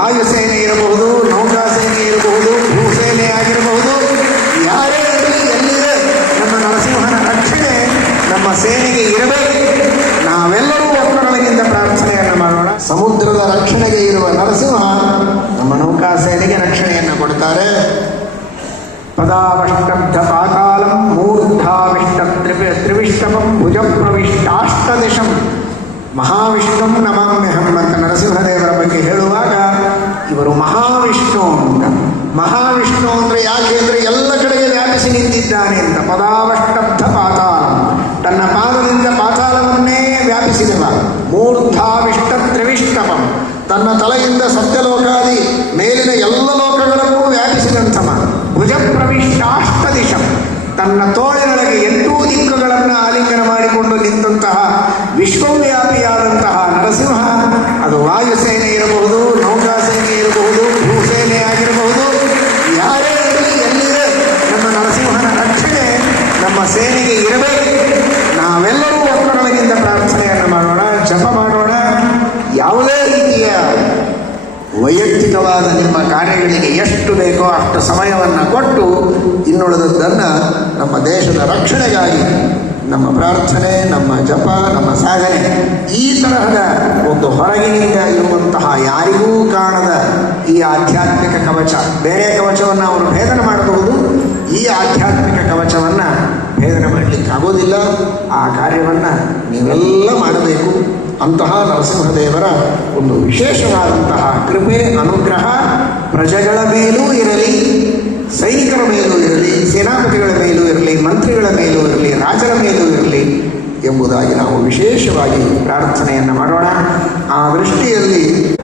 ವಾಯುಸೇನೆ ಇರಬಹುದು, ನೌಕಾಸೇನೆ ಇರಬಹುದು, ಭೂಸೇನೆ ಆಗಿರಬಹುದು. ಯಾರೇ ಇರಲಿ ಎಲ್ಲಿದೆ ನಮ್ಮ ನರಸಿಂಹನ ರಕ್ಷಣೆ ನಮ್ಮ ಸೇನೆಗೆ ಇರಬೇಕು. ನಾವೆಲ್ಲರೂ ಒಕ್ಕರೊಳಗಿಂದ ಪ್ರಾರ್ಥನೆಯನ್ನು ಮಾಡೋಣ. ಸಮುದ್ರದ ರಕ್ಷಣೆಗೆ ಇರುವ ನರಸಿಂಹ ನಮ್ಮ ನೌಕಾಸೇನೆಗೆ ರಕ್ಷಣೆಯನ್ನು ಕೊಡ್ತಾರೆ ಪದಾವಷ್ಟಬ್ಧ ಪಾತಾಲಂ ಮೂರ್ಧಾವಿಷ್ಟ ತ್ರಿವಿ, ತ್ರಿವಿಷ್ಟಮಂ ಭುಜ ಪ್ರವಿಷ್ಟಾಷ್ಟದಿಶಂ ಮಹಾವಿಷ್ಣು ನಮಾಮ್ಯಹಂ ಅಂತ ನರಸಿಂಹದೇವರ ಬಗ್ಗೆ ಹೇಳುವಾಗ ಇವರು ಮಹಾವಿಷ್ಣು ಅಂತ ಮಹಾವಿಷ್ಣು ಅಂದ್ರೆ ಯಾಕೆ ಅಂದ್ರೆ ಎಲ್ಲ ಕಡೆಗೆ ನಿಂತಿದ್ದಾನೆ ಅಂತ. ಪದಾವಷ್ಟಬ್ಧ ಪಾತಾಳ. ತನ್ನ ಪಾದದಿಂದ ಪಾತಾಳವನ್ನೇ ವ್ಯಾಪಿಸಿದವ. ಮೂರ್ಧಾವಿಷ್ಟ ತ್ರಿವಿಷ್ಟಪಂ ತನ್ನ ತಲೆಯಿಂದ ಸತ್ಯಲೋಕಾದಿ ಮೇಲಿನ ಎಲ್ಲ ಲೋಕಗಳನ್ನೂ ವ್ಯಾಪಿಸಿದಂಥವ. ಭುಜ ಪ್ರವಿಷ್ಟಾಷ್ಟ ದಿಶಂ ತನ್ನ ತೋಳಿನೊಳಗೆ ಎಂಟೂ ದಿಕ್ಕುಗಳನ್ನು ಆಲಿಂಗನ ಮಾಡಿಕೊಂಡು ನಿಂತಹ ವಿಶ್ವವ್ಯಾಪಿಯಾದಂತಹ ನಮ್ಮ ಸೇನೆಗೆ ಇರಬೇಕು. ನಾವೆಲ್ಲರೂ ಒಕ್ಕರೊಳಗಿಂದ ಪ್ರಾರ್ಥನೆಯನ್ನು ಮಾಡೋಣ, ಜಪ ಮಾಡೋಣ. ಯಾವುದೇ ರೀತಿಯ ವೈಯಕ್ತಿಕವಾದ ನಿಮ್ಮ ಕಾರ್ಯಗಳಿಗೆ ಎಷ್ಟು ಬೇಕೋ ಅಷ್ಟು ಸಮಯವನ್ನು ಕೊಟ್ಟು ಇನ್ನುಳಿದದ್ದನ್ನು ನಮ್ಮ ದೇಶದ ರಕ್ಷಣೆಗಾಗಿ ನಮ್ಮ ಪ್ರಾರ್ಥನೆ, ನಮ್ಮ ಜಪ, ನಮ್ಮ ಸಾಧನೆ ಈ ತರಹದ ಒಂದು ಹೊರಗಿನಿಂದ ಇರುವಂತಹ ಯಾರಿಗೂ ಕಾಣದ ಈ ಆಧ್ಯಾತ್ಮಿಕ ಕವಚ, ಬೇರೆ ಕವಚವನ್ನು ಅವರು ಭೇದನ ಮಾಡಬಹುದು. ಈ ಆಧ್ಯಾತ್ಮಿಕ ಆಗೋದಿಲ್ಲ, ಆ ಕಾರ್ಯವನ್ನು ನೀವೆಲ್ಲ ಮಾಡಬೇಕು. ಅಂತಹ ನರಸಿಂಹದೇವರ ಒಂದು ವಿಶೇಷವಾದಂತಹ ಕೃಪೆ, ಅನುಗ್ರಹ ಪ್ರಜೆಗಳ ಮೇಲೂ ಇರಲಿ, ಸೈನಿಕರ ಮೇಲೂ ಇರಲಿ, ಸೇನಾಪತಿಗಳ ಮೇಲೂ ಇರಲಿ, ಮಂತ್ರಿಗಳ ಮೇಲೂ ಇರಲಿ, ರಾಜರ ಮೇಲೂ ಇರಲಿ ಎಂಬುದಾಗಿ ನಾವು ವಿಶೇಷವಾಗಿ ಪ್ರಾರ್ಥನೆಯನ್ನು ಮಾಡೋಣ. ಆ ದೃಷ್ಟಿಯಲ್ಲಿ